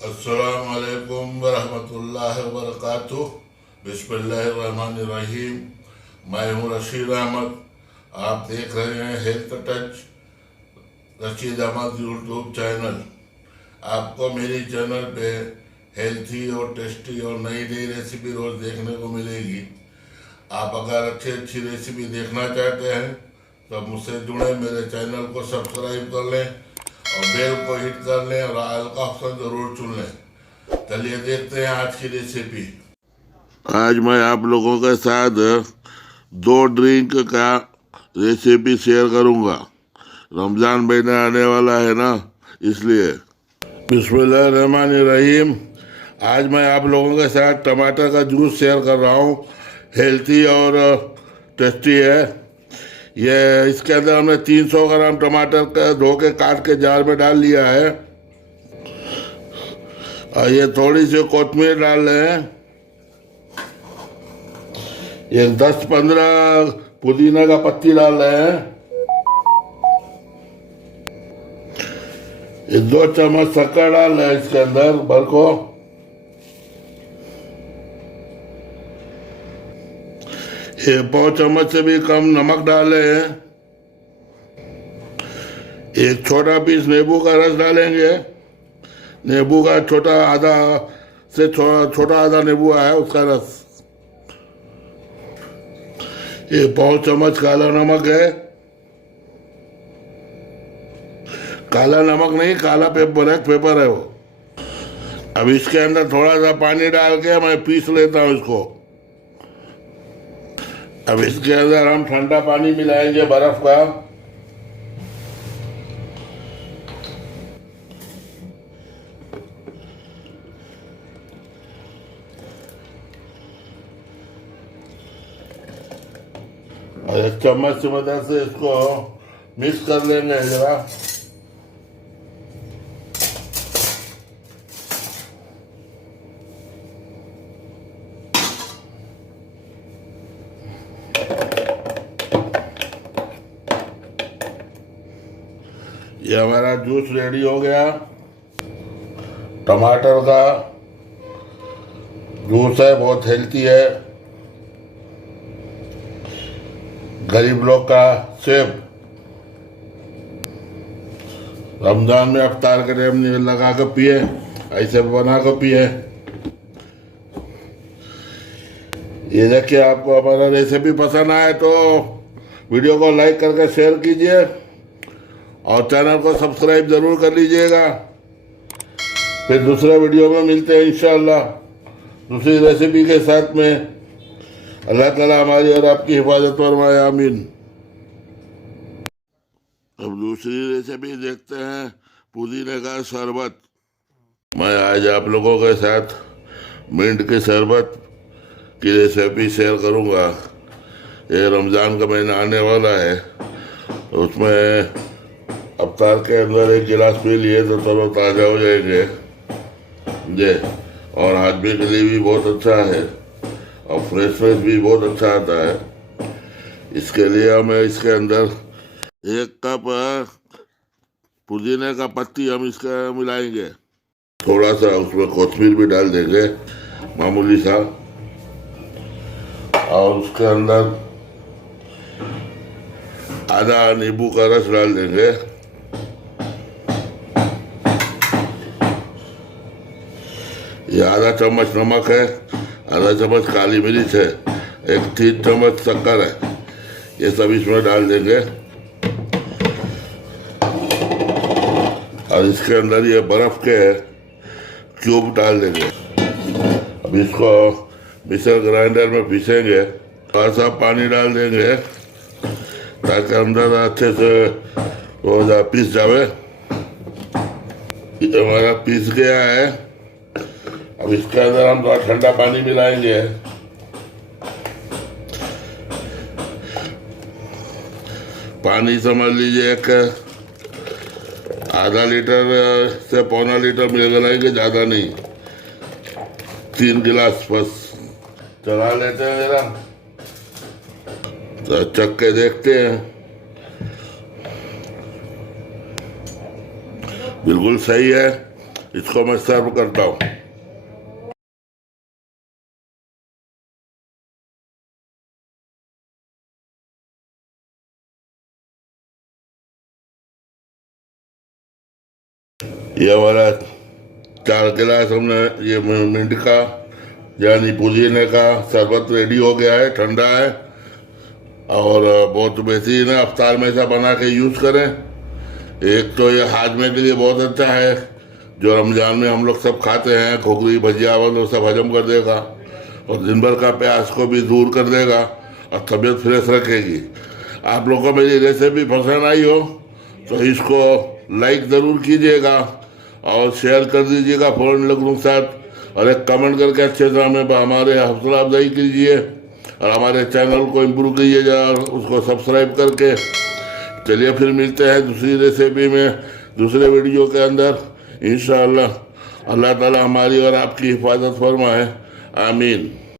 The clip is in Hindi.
अस्सलामुअलैकुम वरहमतुल्लाहि वबरकातुह। बिस्मिल्लाहिर्रहमानिर्रहीम। मैं हूँ रशीद अहमद। आप देख रहे हैं health touch Rashid Ahmed YouTube channel. आपको मेरी चैनल पे हेल्थी और टेस्टी और नई नई रेसिपी रोज़ देखने को मिलेगी। आप अगर अच्छी अच्छी रेसिपी देखना चाहते हैं तो मुझसे जुड़े, मेरे चैनल को सब्सक्राइब कर लें और बेल को हिट कर लें और ऑल का ऑप्शन ज़रूर चुन लें। चलिए देखते हैं आज की रेसिपी। आज मैं आप लोगों के साथ 2 ड्रिंक का रेसिपी शेयर करूंगा। रमज़ान महीना आने वाला है ना, इसलिए बिस्मिल्लाहिर्रहमानिर्रहीम। आज मैं आप लोगों के साथ टमाटर का जूस शेयर कर रहा हूँ। हेल्थी और टेस्टी है ये। इसके अंदर हमने 300 ग्राम टमाटर का धो के काट के जार में डाल लिया है और ये थोड़ी सी कोतमीर डाल रहे हैं। ये 10-15 पुदीना का पत्ती डाल रहे हैं। ये 2 चम्मच शक्कर डाल रहे हैं इसके अंदर भर को। ये 5 चम्मच से भी कम नमक डाल रहे हैं। एक छोटा पीस नींबू का रस डालेंगे। नींबू का छोटा आधा से छोटा आधा नींबू है उसका रस। ये 5 चम्मच काला नमक है। काला नमक नहीं, काला पेपर है वो। अब इसके अंदर थोड़ा सा पानी डाल के मैं पीस लेता हूँ इसको। अब इसके अंदर हम ठंडा पानी मिलाएंगे बर्फ का। और एक चम्मच की मदद से इसको मिक्स कर लेंगे जरा। ये हमारा जूस रेडी हो गया। टमाटर का जूस है, बहुत हेल्थी है। गरीब लोग का सेब। रमजान में अफ्तार के टाइम लगा कर पिए, ऐसे बना कर पिए। ये देखिए, आपको हमारा रेसिपी पसंद आए तो वीडियो को लाइक करके शेयर कीजिए और चैनल को सब्सक्राइब जरूर कर लीजिएगा। फिर दूसरे वीडियो में मिलते हैं इंशाअल्लाह दूसरी रेसिपी के साथ में। अल्लाह ताला हमारी और आपकी हिफाजत फरमाए, आमीन। अब दूसरी रेसिपी देखते हैं, पुदीने का शरबत। मैं आज आप लोगों के साथ मिंट के शरबत की रेसिपी शेयर करूंगा। ये रमज़ान का महीना आने वाला है, उसमें अफ्तार के अंदर 1 गिलास पी लिए तो तरो ताज़ा हो जाएंगे जी। और हाजमे के लिए भी बहुत अच्छा है और फ्रेशनेस भी बहुत अच्छा आता है। इसके लिए हमें इसके अंदर 1 कप पुदीने का पत्ती हम इसका मिलाएंगे। थोड़ा सा उसमें कोतमीर भी डाल देंगे, मामूली सा। और उसके अंदर आधा नींबू का रस डाल देंगे। ये आधा चम्मच नमक है, आधा चम्मच काली मिर्च है, 1 3 चम्मच शक्कर है। ये सब इसमें डाल देंगे और इसके अंदर ये बर्फ के क्यूब डाल देंगे। अब इसको मिक्सर ग्राइंडर में पीसेंगे। थोड़ा सा पानी डाल देंगे ताकि अंदर अच्छे से वो पीस जावे। ये हमारा पीस गया है। अब इसके अंदर हम थोड़ा ठंडा पानी मिलाएंगे। पानी समझ लीजिए 1 आधा लीटर से पौना लीटर मिलाएंगे, ज़्यादा नहीं। 3 गिलास बस। चला लेते हैं जरा, तो चख के देखते हैं। बिल्कुल सही है। इसको मैं सर्व करता हूँ। ये हमारा 4 गिलास हमने ये मिंट का यानी पुदीने का शरबत रेडी हो गया है, ठंडा है और बहुत बेहतरीन है। अफ्तार में ऐसा बना के यूज़ करें। एक तो ये हाजमे के लिए बहुत अच्छा है, जो रमज़ान में हम लोग सब खाते हैं, खोखरी भजिया वो सब हजम कर देगा और दिन भर का प्यास को भी दूर कर देगा और तबीयत फ्रेश रखेगी। आप लोगों को मेरी रेसिपी पसंद आई हो तो इसको लाइक ज़रूर कीजिएगा और शेयर कर दीजिएगा फ़ौरन लोगों के साथ, और एक कमेंट करके अच्छे से हमें हमारे हौसला अफजाई कीजिए और हमारे चैनल को इम्प्रूव कीजिएगा और उसको सब्सक्राइब करके। चलिए फिर मिलते हैं दूसरी रेसिपी में, दूसरे वीडियो के अंदर इंशाअल्लाह। अल्लाह ताला हमारी और आपकी हिफाजत फरमाए, आमीन।